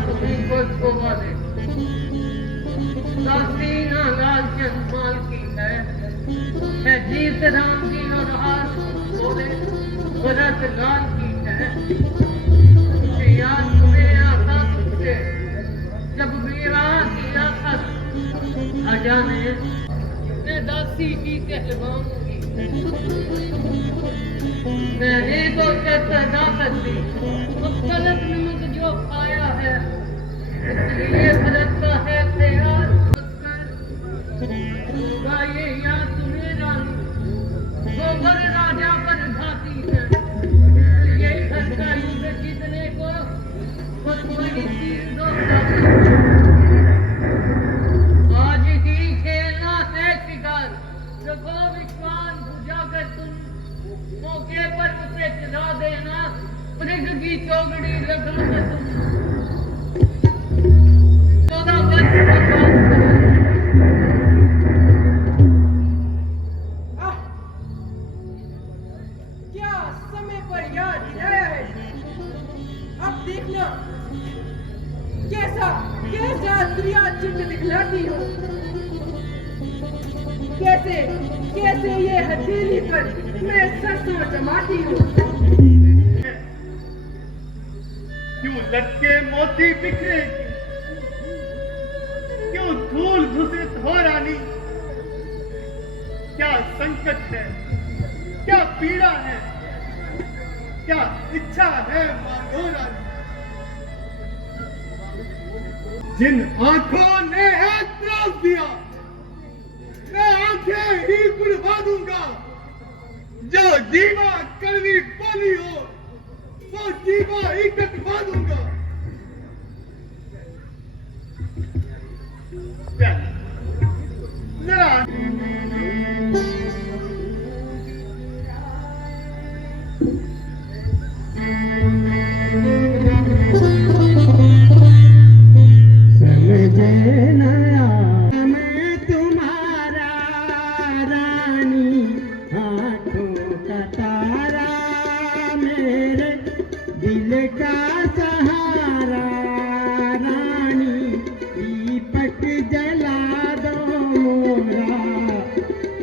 तुम्ही को शोभा दे। दासी ना लाल माल की है जीत राम की और हार बोले भरत लाल की है। मुझे याद तुम्हें आता तुझसे जब मेरा किया था राजा ने मैं दासी की कहलवाऊंगी। मैंने तो कहता ना सकती मुख्तलिफ नमक जो खाया है इसलिए भरत का है प्यार होगा ये याद तुम्हें रानी गोबर राजा पर घाती है ये घर का युद्ध जीतने को खुद वही तीर दो आज ही खेलना है शिकार रखो विश्वास बुझाकर तुम मौके पर उसे चला देना मृग की चौकड़ी लगा कर तुम 14 वर्ष क्या समय पर याद दिलाया है। अब देखना कैसा कैसा क्रिया चिन्ह दिखलाती हो। कैसे कैसे ये हथेली पर मैं सरसों जमाती हूँ। क्यों लटके मोती बिखरे क्यों धूल घुसित हो रानी। क्या संकट है क्या पीड़ा है क्या इच्छा है मांगो रानी। जिन आंखों ने है त्रास दिया मैं आंखें ही बुढ़वा दूंगा। जो जीवा कड़वी बोली हो वो जीवा ही कटवा दूंगा। जरा समझे नया मैं तुम्हारा रानी हाथों का तारा मेरे दिल का सहारा रानी दीपक जला दो मोरा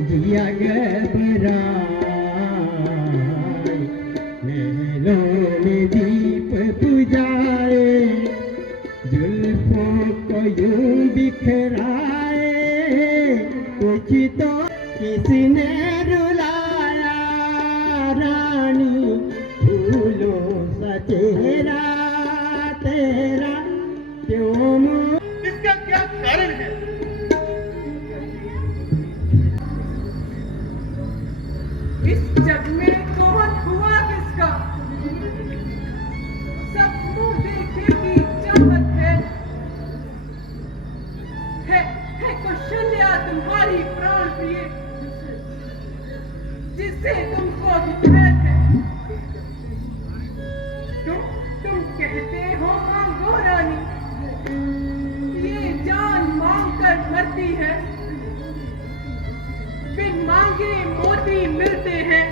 दिया घबराए नैनों में दीप बुझाए जुल्फों को यूं बिखराए कुछ तो किसने रुलाया रानी फूलों सा चेहरा तेरा क्यों इसका क्या कारण है। इस जग में कौन हुआ किसका सब मुंह देखे की चाहत है कौशल्या तुम्हारी प्राण प्रिय जिससे तुमको हिदायत है। तुम कहते हो मांगो रानी ये जान मांग कर मरती है बिन मांगे मोती मिलते हैं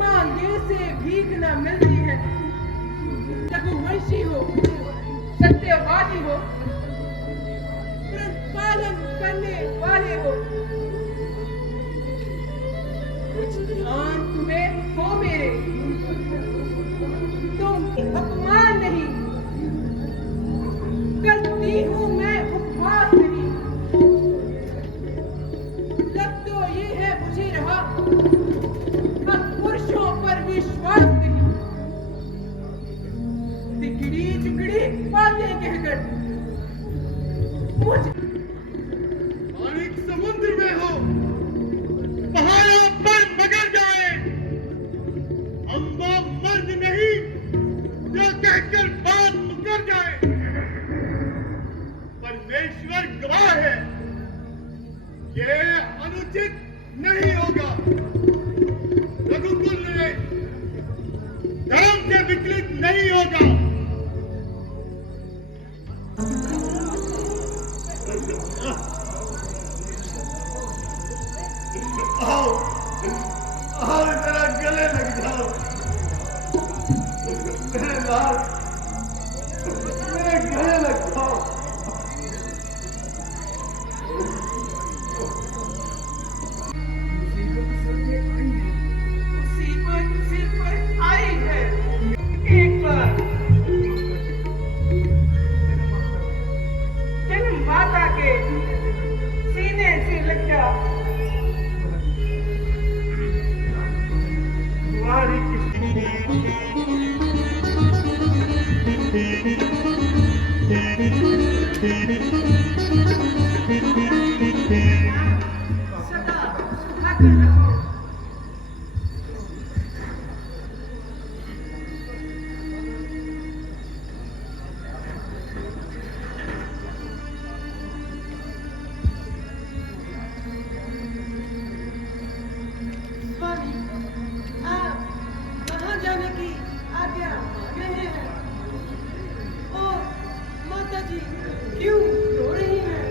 मांगे से भीख न मिलती है। रघुवंशी हो सत्यवादी हो पालन करने वाले हो कुछ ध्यान तुम्हें हो मेरे तुम अपमान नहीं करती हूँ मैं उपवास नहीं। लग तो ये है मुझे रहा अब पुरुषों पर विश्वास नहीं। तिकड़ी चिकड़ी बातें कहकर मुझ माणिक समुद्र में हो पहाड़ों पर मगर जाए अम्बा मर्द नहीं जो कहकर बात मुकर जाए। परमेश्वर गवाह है ये अनुचित नहीं होगा। रघुकुल में धर्म से विचलित नहीं होगा। आओ आओ मेरा गले लग जाओ मेरे लाल सदा सुधाकर रहो। स्वामी, आप कहाँ जाने की आज्ञा मांग रहे हैं? और माता जी क्यों रो रही हैं?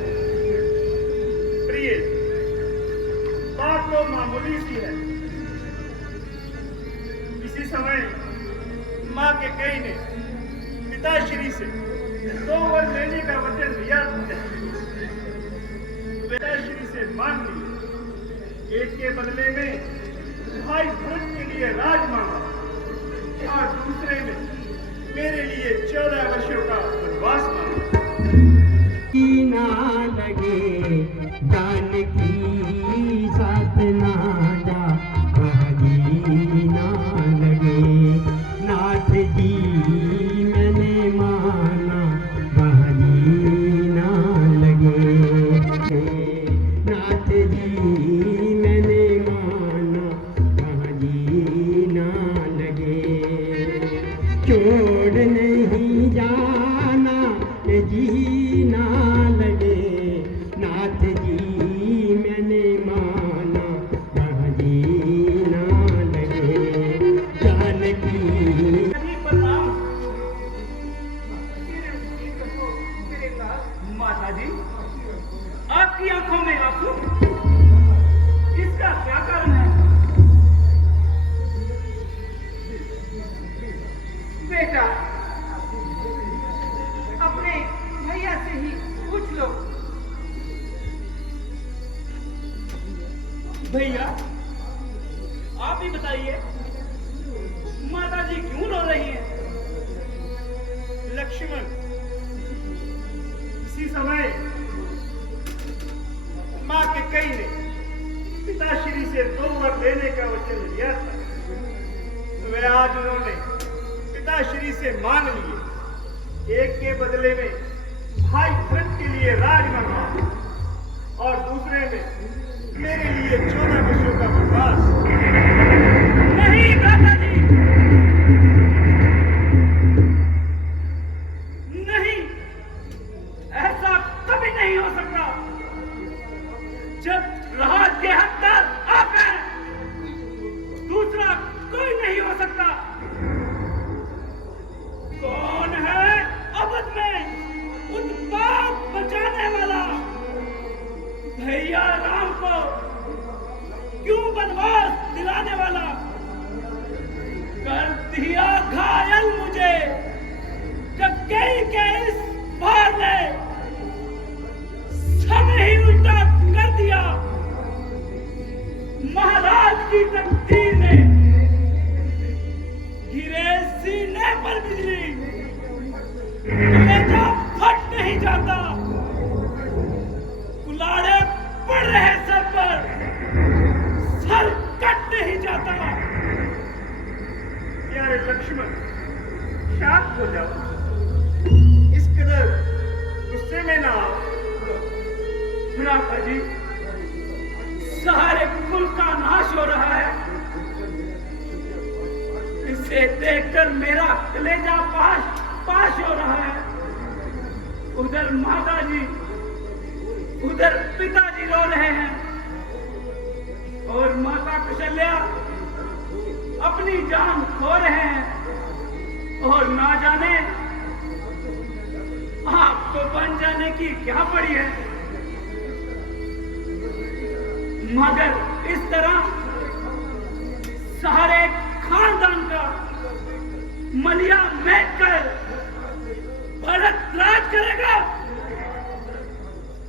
प्रिय, बात तो मामूली सी है। इसी समय माँ के कई ने पिताश्री से 2 वर लेने का वचन दिया था। पिताश्री से मांग लिया। एक के बदले में भाई भरत के लिए राज मांगा और दूसरे में मेरे लिए 14 वर्षों का वनवास मांगा। ना लगे जानकी साथ ना जा, बहगी ना लगे नाथ जी मैंने माना, बहगी ना लगे नाथ जी मैंने माना, बहगी ना लगे छोड़ नहीं जाना जी ना लगे नाथ जी मैंने माना, बहगी ना लगे जानकी। माता जी, आपकी आंखों में आंसू, इसका क्या कारण है? बेटा, अपने भैया से ही पूछ लो। भैया, आप ही बताइए, माता जी क्यों रो रही हैं? लक्ष्मण, इसी समय माँ के कई ने पिताश्री से 2 वर लेने का वचन लिया था। वे आज उन्होंने पिताश्री से मांग लिए। एक के बदले में भाई भरत के लिए राज मांगा और दूसरे में मेरे लिए 14 वर्षों का वनवास। नहीं माता जी, नहीं, ऐसा कभी नहीं हो सकता। जब राज के हकदार आप हैं, दूसरा कोई नहीं हो सकता। कौन है अवध में उत्पात बचाने वाला? भैया राम को क्यों वनवास दिलाने वाला? कर दिया घायल मुझे कक्कई के इस भार ने, सब ही उल्टा कर दिया महाराज की तकदीर ने। गिरे सीने पर बिजली, कलेजा फट नहीं जाता, कुलाड़े पड़ रहे सर पर, सर कट नहीं जाता। प्यारे लक्ष्मण, शांत हो जाओ, इस कदर गुस्से में ना आओ। भ्राता जी, सारे कुल का नाश हो रहा है। इसे देखकर मेरा कलेजा पाश हो रहा है। उधर माता जी, उधर पिताजी रो रहे हैं और माता कौशल्या अपनी जान खो रहे हैं। और ना जाने आपको बन जाने की क्या पड़ी है। मगर इस तरह सारे खानदान का मलिया मेट कर भरत राज करेगा,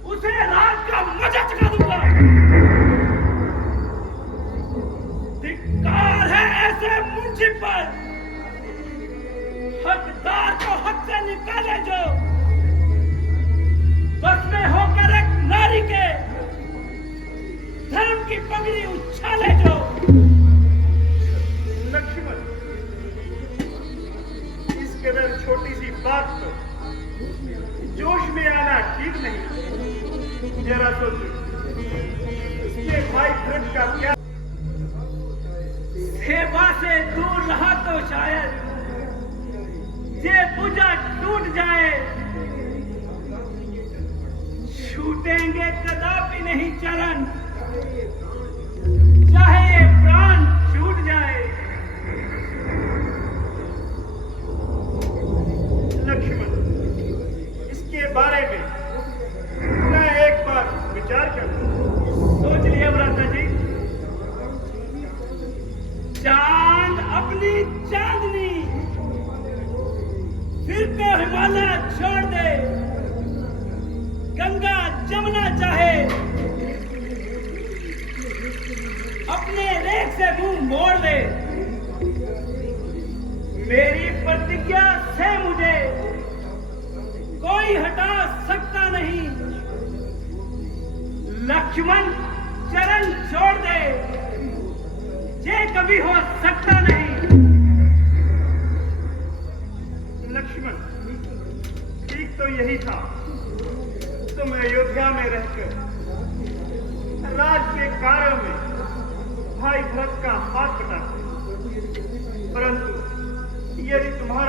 उसे राज का मजा चखा दूंगा। धिक्कार है ऐसे मुंशी पर, हकदार को हक से निकाले जो, बस में होकर एक नारी के धर्म की पगड़ी उछाले जो। लक्ष्मण, इस कदर छोटी सी बात को जोश में आना कुछ नहीं। जरा सोचो, इसके भाई भरत का क्या? सेवा से दूर रहा तो शायद ये पूजा टूट जाए। छूटेंगे कदापि नहीं चरण, चाहे ये प्राण छूट जाए। लक्ष्मण, इसके बारे में मैं एक बार विचार कर सोच लिया भ्राता जी। चांद अपनी चांदनी फिर को हिमालय छोड़ दे, गंगा जमुना चाहे अपने रेख से मुंह मोड़ दे। मेरी प्रतिज्ञा से मुझे कोई हटा सकता नहीं। लक्ष्मण चरण छोड़ दे, ये कभी हो सकता नहीं। लक्ष्मण, ठीक तो यही था। तुम अयोध्या में रहकर राज के कार्यों में भाई भरत का हाथ बटाते, परंतु यदि तुम्हारा